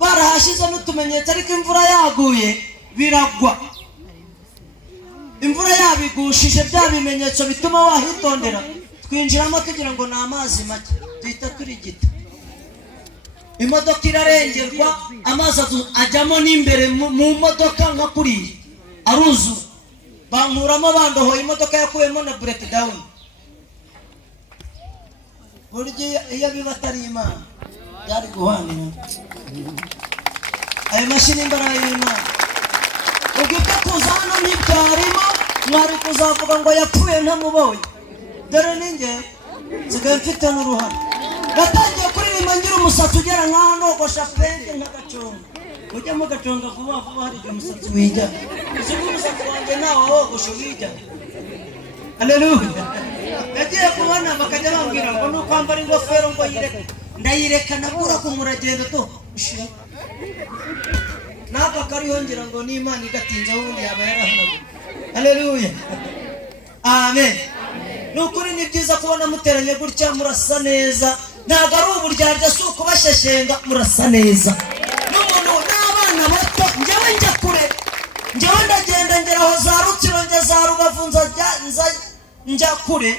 barahashize n'utumenyetso ariko imvura yaguye biragwa. Imvura yabigushije bya bimenyetso bituma wahitondera. Twinjiramo tugira ngo ni amazi make duhita turigita. Imodoka irarengerwa amazi ajyamo n'imbere mu modoka nka kuriya aruzura. Bankuramo bandohoye imodoka yakuyemo na breakdown. Burya iyo biba atari Imana yari guhanira. Ayo mashini imbaraga y'Imana. Ugipfa kuza hano ntibyarimo mwari kuzavuga ngo yapfuye ntamubonye. Dore ninjye nsigaye mfite n'uruhare. Natangiye kuririmba ngira umusatsi ugera nk'aho nogosha penge nk'agaconga. Ujya mu gaconga vuba vuba hari igihe umusatsi wijya. Uzi ko umusatsi wanjye ntawe wogosha wijya. Haleluya. Nagiye kubona bakajya bambwira ngo nukwambara ingofero ngo yireke. Ndayireka nagura ku muragendo to. Naka kariho ngira ngo ni Imana igatinza ubundi yaba yarahanaguye. Haleluya. Amen. Nukuri ni byiza kubona muteranye gutya murasa neza. Ntago ari uburyarya si ukubasheshenga murasa neza. N'umuntu n'abana bato njyewe njya kure. Njyewe ndagenda ngera aho za Rutsiro njya za Rubavu njya kure.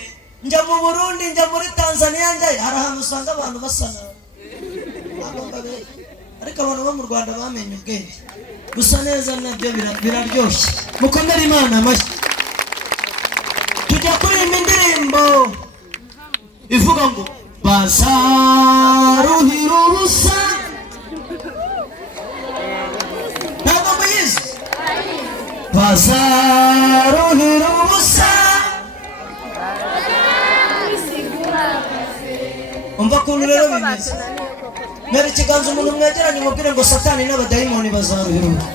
Njya mu Burundi njya muri Tanzania njya hari ahantu usanga abantu basana. Ariko abantu bo mu Rwanda bamenye ubwenge. Gusa neza nabyo biraryoshye. Mukomere Imana amashyi. Tujya kuririmba indirimbo ivuga ngo bazaruhira ubusa. Ntabwo muyizi? Bazaruhira ubusa. Umva ukuntu rero bimeze. Mbere ikiganza umuntu mwegeranye umubwire ngo Satani n'abadayimoni bazaruhira ubusa.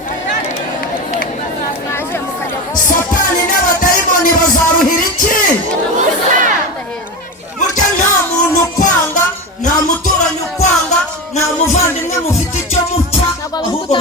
Satani n'abadayimoni bazaruhira iki? Burya nta muntu ukwanga, nta muturanyi ukwanga, nta muvandimwe mufite icyo mupfa, ahubwo